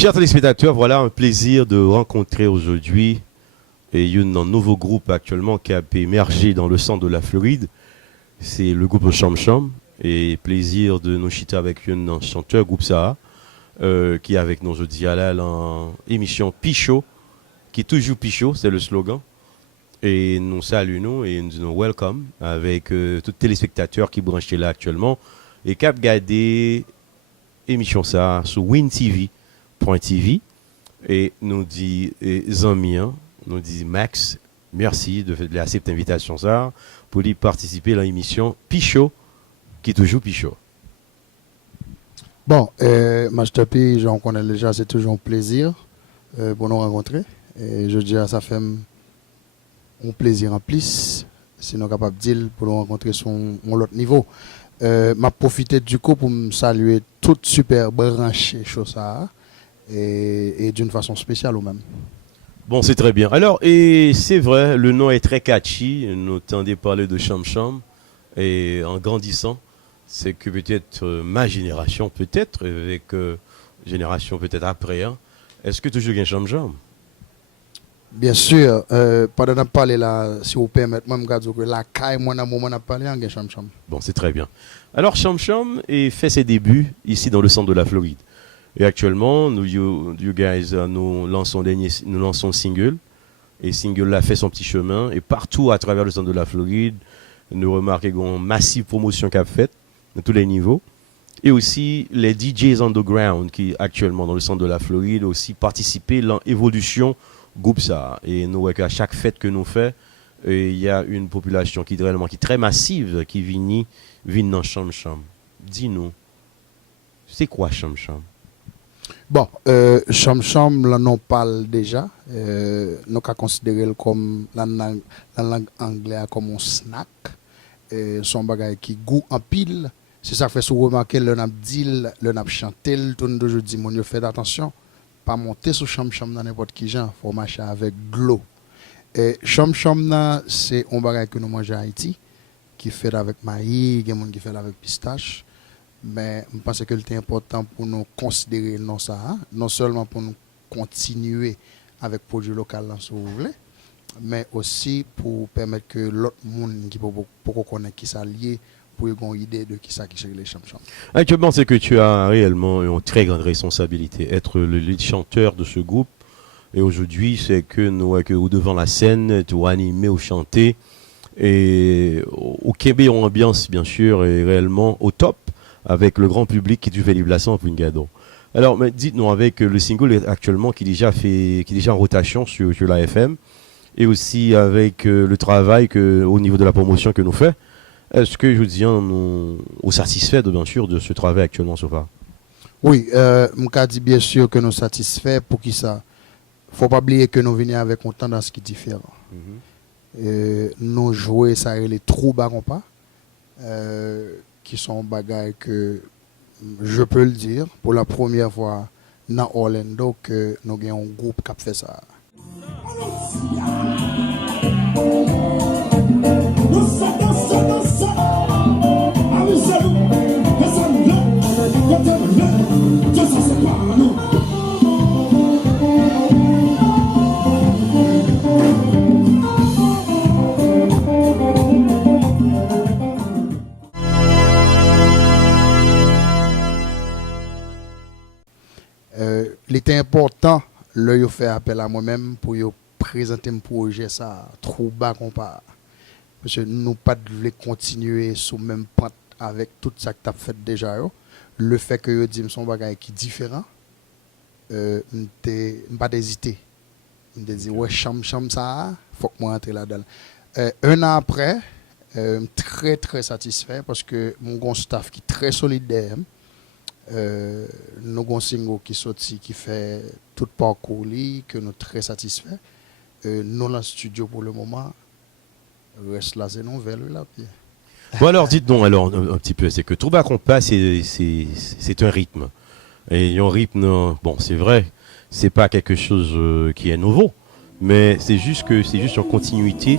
Chers téléspectateurs, voilà un plaisir de rencontrer aujourd'hui un nouveau groupe actuellement qui a émergé dans le centre de la Floride. C'est le groupe Cham Cham. Et plaisir de nous chiter avec un chanteur, groupe ça, qui est avec nous aujourd'hui à en émission Pichot, qui est toujours Pichot, c'est le slogan. Et nous saluons et nous disons welcome avec tous les téléspectateurs qui branchent là actuellement et qui ont regardé émission ça sur WinTV.tv. Et nous dit Zamien, nous dit Max, merci de faire cette invitation ça pour y participer à l'émission Pichot, qui est toujours Pichot. Bon, Master P, j'en connais déjà, c'est toujours un plaisir pour nous rencontrer. Et je dirais, ça fait un plaisir en plus, si nous sommes capables de dire, pour nous rencontrer sur l'autre niveau. M'a profité du coup pour me saluer toute super branchée chose ça et d'une façon spéciale ou même. Bon, c'est très bien. Alors, et c'est vrai, le nom est très catchy. Nous tendez parler de Cham Cham. Et en grandissant, c'est que peut-être ma génération, peut-être, avec génération peut-être après, hein, est-ce que toujours un Cham Cham? Bien sûr, pendant de parler là, si vous permettez, moi, je dire que la caille, moi, dans le moment où on a parlé, on a Cham Cham. Bon, c'est très bien. Alors, Cham Cham fait ses débuts ici dans le centre de la Floride. Et actuellement, nous, you guys, nous lançons un single. Et single là fait son petit chemin. Et partout à travers le centre de la Floride, nous remarquons une massive promotion qu'a faite, de tous les niveaux. Et aussi les DJs underground qui actuellement dans le centre de la Floride aussi participé à l'évolution groupe ça. Et nous voyons qu'à chaque fête que nous faisons, il y a une population qui est très massive qui vient dans Cham Cham. Dis-nous, c'est quoi Cham Cham? Bon, Cham Cham, là, on parle déjà. Nous avons considéré comme la langue anglaise comme un snack. Son bagage qui goût en pile. C'est ça qui fait souvent remarquer le n'a dit, le n'a chanté, tout le monde dit, mon fait attention, pas monter sur Cham Cham dans n'importe qui genre, faut marcher avec de l'eau. Et Cham Cham, c'est un bagage que nous mangeons à Haïti, qui fait avec maïs, il y a des gens qui fait avec pistache. Mais je pense que c'est important pour nous considérer non ça, hein? Non seulement pour nous continuer avec produits locaux si vous voulez, mais aussi pour permettre que l'autre monde qui peut connaître qui s'allie pour avoir une idée de qui ça qui c'est les Cham Cham. Actuellement, c'est que tu as réellement une très grande responsabilité, être le lead chanteur de ce groupe. Et aujourd'hui, c'est que nous, que devant la scène, tu vas animer ou chanter. Et au Québec, en ambiance, bien sûr, est réellement au top, avec le grand public qui tu fais libération pour une gado. Alors, dites-nous, avec le single actuellement qui est déjà en rotation sur la FM, et aussi avec le travail au niveau de la promotion que nous faisons, est-ce que, je vous dis, nous sommes satisfaits, bien sûr, de ce travail actuellement sur ça? Oui, je dis bien sûr que nous sommes satisfaits pour qui ça. Il ne faut pas oublier que nous venons avec une tendance qui est différente. Nous jouons, ça et les trous bas pas, qui sont bagages que je peux le dire, pour la première fois dans Orlando, que nous avons un groupe qui a fait ça. Il était important de faire appel à moi-même pour présenter un projet ça trop bas qu'on pas. Parce que nous pas de continuer sur le même pente avec tout ça que tu as fait déjà. Le fait que je dis son bagage qui est différent, pas d'hésiter. Je me dis, ouais, Cham Cham ça, faut que moi entre là-dedans. Un an après, très très satisfait parce que mon staff qui est très solide derrière. Nous avons un single qui sorti qui fait tout parcours que nous sommes très satisfaits. Nous dans le studio pour le moment reste là c'est nouvelle là. Bon alors dites donc alors un petit peu, c'est que tout bas qu'on passe c'est un rythme. Et un rythme, bon c'est vrai, c'est pas quelque chose qui est nouveau, mais c'est juste en continuité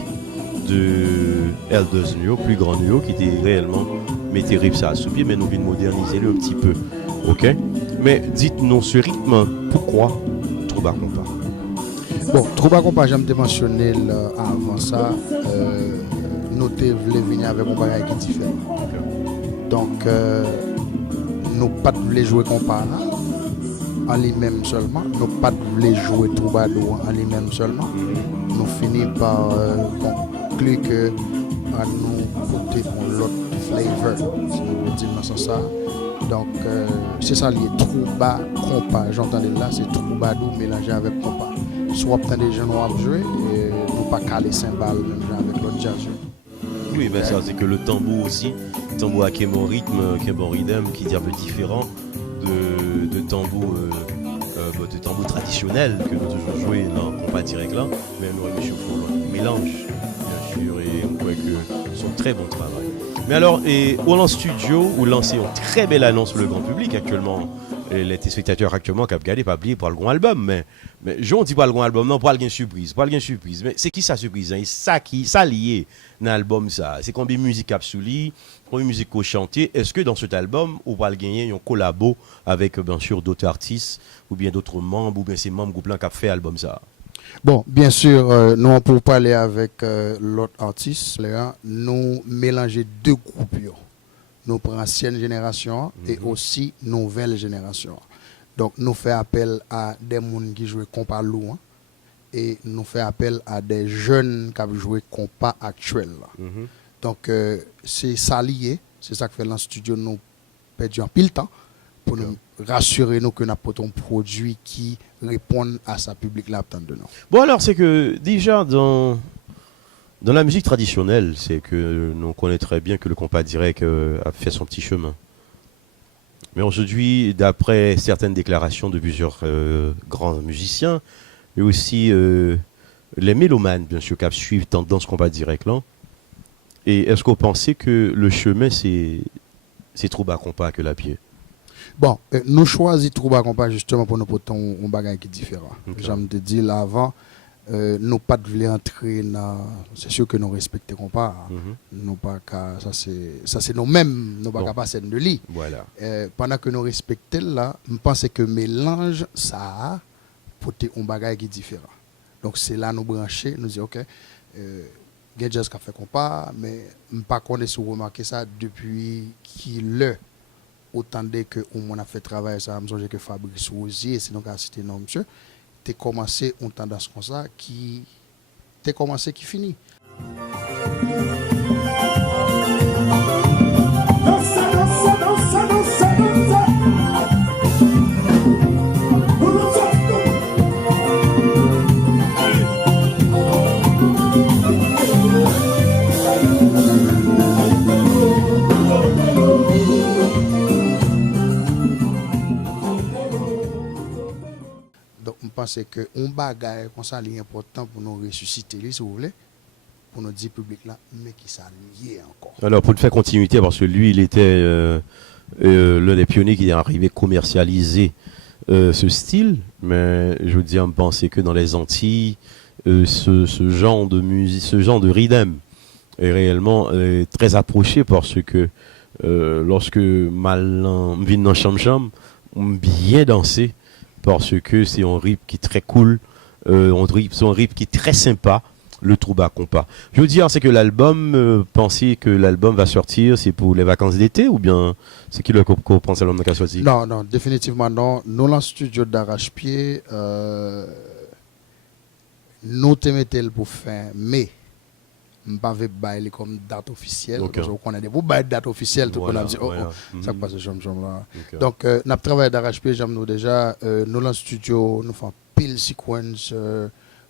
de Elders Nuo, plus grand Nuo, qui était réellement mettez rip ça à sous-pied, mais nous venons moderniser le un petit peu. Ok? Mais dites-nous ce rythme, pourquoi Trouba Compa? Bon, Trouba Compa, j'aime te mentionner avant ça, nous devons venir avec un bagage qui est différent. Donc, nous pas de jouer compa en lui-même seulement, nous pas de jouer troubadour en lui-même seulement. Nous finissons par conclure que à nous porter l'autre flavor, si nous disons dans ce sens ça. Donc, c'est ça lié, trouba compa. J'entendais là, c'est troubadour mélangé avec compa. Soit des gens ont joué et nous pas caler cymbales même avec l'autre jazz. Oui, ben ça c'est que le tambour aussi, le tambour a un bon rythme, qui est un bon rythme, qui est un peu différent de tambour traditionnel que nous avons joué dans le compas direct là, mais nous avons un mélange, bien sûr, et on voit que c'est un très bon travail. Mais alors, au Lance Studio, où lancez une très belle annonce pour le grand public actuellement, et les téléspectateurs actuellement qui ont regardé, pas oublié pour le grand album, mais je ne dis pas le grand album, non, pas le surprise, mais c'est qui sa surprise, hein? Ça lié dans l'album ça, c'est combien de musique absolue, combien de musique qu'on chanter, est-ce que dans cet album, on va gagner un collabo avec bien sûr d'autres artistes, ou bien d'autres membres, ou bien ces membres groupe là qui ont fait l'album ça? Bon, bien sûr, nous, pour parler avec l'autre artiste, nous mélanger deux groupes. Nous prenons ancienne génération et aussi nouvelle génération. Donc, nous faisons appel à des gens qui jouent compas lourd et nous faisons appel à des jeunes qui jouent compas actuel. Donc, c'est ça lié. C'est ça que fait dans le studio. Nous perdons un pile temps pour nous rassurer nous que nous avons un produit qui répond à sa public là de nous. Bon alors c'est que déjà dans la musique traditionnelle, c'est que nous connaissons très bien que le compas direct a fait son petit chemin. Mais aujourd'hui, d'après certaines déclarations de plusieurs grands musiciens, et aussi les mélomanes bien sûr qui suivent tendance compas direct là, et est-ce qu'on pensait que le chemin c'est Trouba Compa que la pied? Bon, nous choisissons Trouba Compa justement pour nous porter un bagage qui est différent. Okay. J'aime te dire là avant, nous pas de vouloir entrer dans. C'est sûr que nous respectons Compa. Nous pas ça c'est nous-mêmes, nous pas passer de lit. Voilà. Pendant que nous respectons là, je pense que mélange ça porter un bagage qui est différent. Donc c'est là nous brancher, nous dire OK. Gadgets qui a fait Compa, mais je ne pas connaître si vous remarquez ça depuis qu'il autant dès que on a fait travail ça, je me que Fabrice Rosier, c'est donc à citer non monsieur, tu commencé une tendance comme ça qui t'es commencé qui finit. Donc, je pense que un bagage comme ça est important pour nous ressusciter, si vous voulez, pour nous dire public là, mais qui ça lié encore. Alors, pour le faire continuité, parce que lui, il était l'un des pionniers qui est arrivé à commercialiser ce style, mais je veux dire, me penser que dans les Antilles, ce genre de musique, ce genre de rhythm est réellement très approché parce que lorsque Malin vient dans Cham-Cham, on bien danser parce que c'est un rythme qui est très cool, c'est un rythme qui est très sympa, le Trouba Compa. Je veux dire, c'est que l'album, pensez que l'album va sortir, c'est pour les vacances d'été ou bien c'est qui le pense à l'album qui va sortir? Non, non, définitivement non. Nous, dans le studio d'Arrache-Pied, nous te mettons pour fin mai. Je ne vais pas bailler comme date officielle. Okay. Parce qu'on a des date officielle, tout voilà, qu'on a dit, voilà. ça passe là. Okay. Donc, nous travaillé d'Arrache-Pied, j'aime nous déjà, nous dans le studio, nous faisons pile sequence.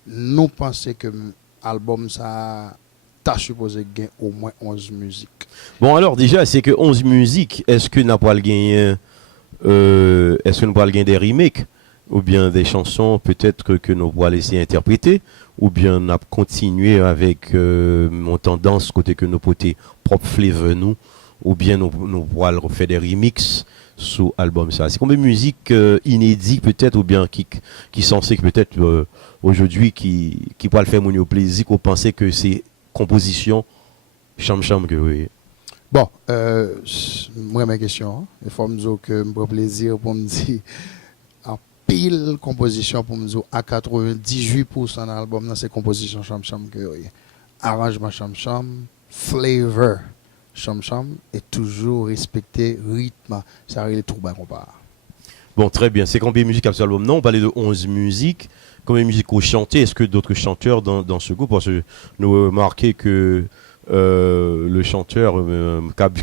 Nous pensons que l'album, ça t'as supposé gagner au moins 11 musiques. Bon, alors déjà, c'est que 11 musiques, est-ce que n'a pas gagné des remakes ou bien des chansons peut-être que nous pourrons laisser interpréter, ou bien on a continué avec mon tendance côté que nous porter propre flavor nous, ou bien nous pourrons refaire des remixes sous album ça. C'est combien de musique inédite peut-être, ou bien qui censé que peut-être aujourd'hui qui pourra le faire mon plaisir, qu'on pensait que c'est composition cham-cham que oui. Bon, moi, ma question, il faut me dire que me prend plaisir pour me dire, en pile composition pour me dire, à 98% dans l'album, dans ces compositions cham-cham que oui. Arrangement cham-cham, flavor cham-cham, et toujours respecter rythme. Ça arrive tout bas qu'on part. Bon, très bien. C'est combien de musiques à cet album? Non, on parlait de 11 musiques. Combien de musiques au chanté? Est-ce que d'autres chanteurs dans ce groupe? Parce que nous avons remarqué que le chanteur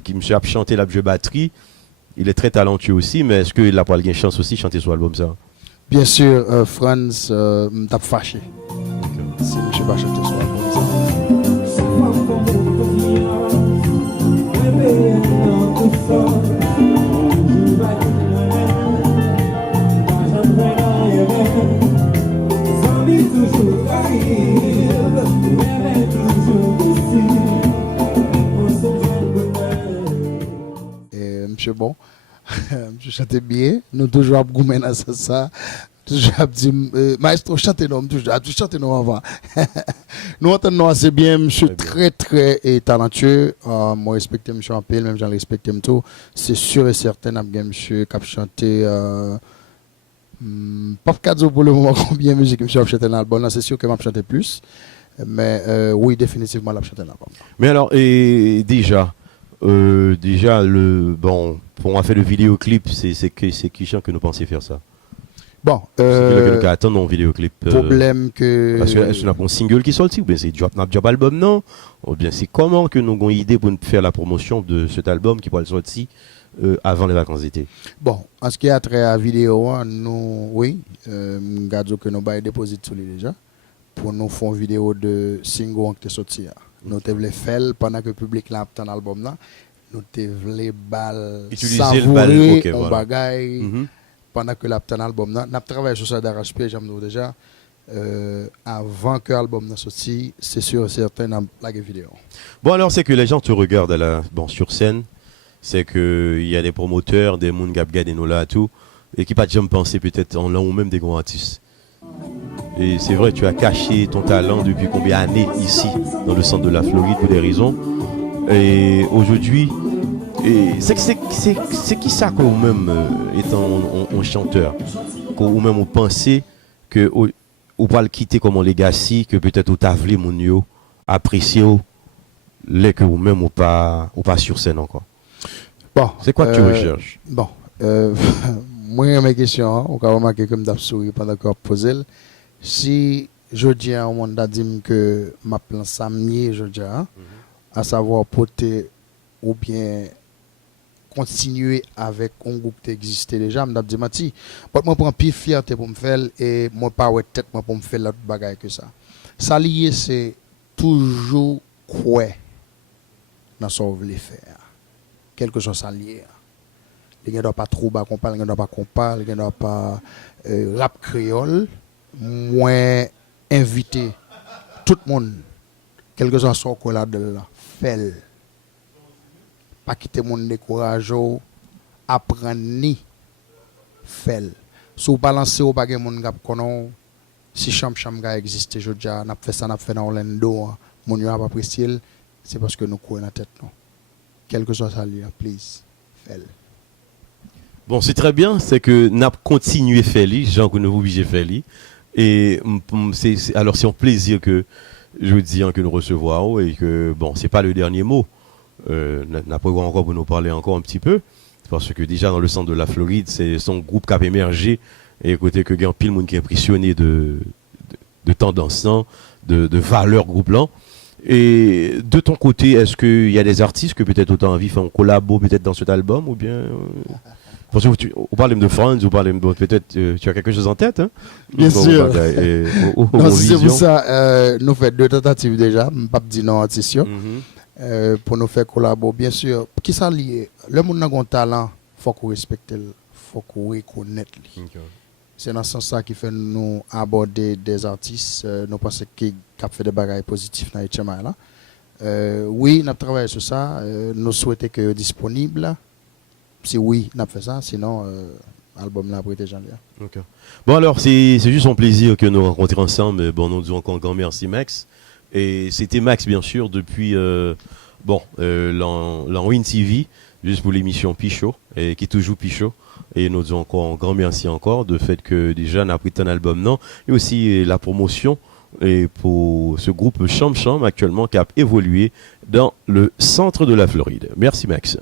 qui me a chanté la jeu batterie, il est très talentueux aussi, mais est-ce qu'il a pas une chance aussi de chanter sur l'album ça? Bien sûr, Franz m'a fâché. Si je ne pas chanter sur l'album ça. Monsieur bon, monsieur chantait bien, nous toujours goumé dans ça, toujours dit maestro chantez nous, toujours chanter nous avant. Nous entendons assez bien, monsieur très talentueux, moi respecte monsieur en pile, même j'en respecte tout, c'est sûr et certain n'a monsieur qui a chanté pas cadeau pour le moment combien de musique monsieur a chanté dans l'album là, c'est sûr que m'a chanté plus. Mais oui, définitivement l'a chanté l'album. Mais alors et déjà on a fait le vidéoclip, c'est qui chante que nous pensons faire ça? Bon, c'est qui attend un vidéoclip. Problème que. Parce que est-ce qu'on a un single qui sorti ou bien c'est drop album non? Ou bien c'est comment que nous avons une idée pour faire la promotion de cet album qui pourra sortir avant les vacances d'été? Bon, en ce qui a trait à la vidéo, nous, oui, nous avons que nous avons déposé sur lui déjà pour nous faire une vidéo de single qui est sorti. Nous devons faire pendant que le public l'a dans l'album là. Nous devons savourer un bagaille pendant que l'a dans l'album là. Nous avons travaillé sur ça d'arrache-pied, j'aime déjà. Avant que l'album soit sorti, c'est sûr et certain dans la vidéo. Bon alors c'est que les gens te regardent sur scène, c'est que il y a des promoteurs, des moun qui regardent nous là tout, et qui pas jamais pensé peut-être en l'un ou même des grands artistes. Et c'est vrai, tu as caché ton talent depuis combien d'années ici, dans le centre de la Floride, pour des raisons. Et aujourd'hui, c'est qui ça qu'on même, étant un chanteur, ou même on pensait que ou pas le quitter comme un legacy, que peut-être au tavlé mon yo apprécier les que ou même ou pas sur scène encore. Bon, c'est quoi que tu recherches? Bon, moi mes questions, on va remarquer comme d'absolu pendant qu'on pose. Si je dis à un monde dit que ma plan samedi je dis à savoir porter ou bien continuer avec un groupe qui existait déjà, je me dis Mati, moi prends plus fierté pour me faire et moi pas ouais tête moi pour me faire l'autre bagaille que ça. Ça lié c'est toujours quoi dans ce qu'on veut faire. Quelque chose ça lié. Il ne doit pas trop bas qu'on parle, il ne doit pas qu'on parle, il ne doit pas rap créole. Moi inviter tout le monde, quel que soit son là de là, fait pas quitter mon découragé, apprendre ni fait. Si vous balancez au bagage mon gap konon, si cham ga existe je déjà n'a fait ça n'a fait dans Orlando, mon yo a pas apprécié, c'est parce que nous courons la tête non. Quel que soit ça lui, please, fait. Bon, c'est très bien, c'est que n'a continué faire lui, Jean que nous obligé faire lui. Et alors c'est un plaisir que je vous dis que nous recevons et que bon c'est pas le dernier mot. N'a pas encore pour nous parler encore un petit peu parce que déjà dans le centre de la Floride c'est son groupe qui a émergé et écoutez que gain pile monde qui est impressionné de tendance de valeur groupe là. Et de ton côté est-ce qu'il y a des artistes que peut-être autant envie faire un collabo peut-être dans cet album ou bien parce que on parle de Franz, on parle de peut-être tu as quelque chose en tête hein? Bien sûr. Non, c'est pour ça nous faisons 2 tentatives déjà, pas dire non artiste pour nous faire collaborer bien sûr. Qui ça lié? Le monde a un talent, faut qu'on respecte, faut qu'on reconnaisse. C'est dans ce sens qui fait nous aborder des artistes, nous pensons qui ont fait des bagages positifs dans les là. Oui, nous travaillons sur ça, nous souhaitons que disponible. Si oui, nous avons fait ça, sinon l'album là après déjà là. Okay. Bon alors c'est juste un plaisir que nous rencontrions ensemble. Bon nous disons encore un grand merci Max. Et c'était Max bien sûr depuis Bon, l'En TV, juste pour l'émission Pichot, et qui toujours Pichot. Et nous disons encore un grand merci encore de fait que déjà on a pris un album non, et aussi la promotion et pour ce groupe Chambre actuellement qui a évolué dans le centre de la Floride. Merci Max.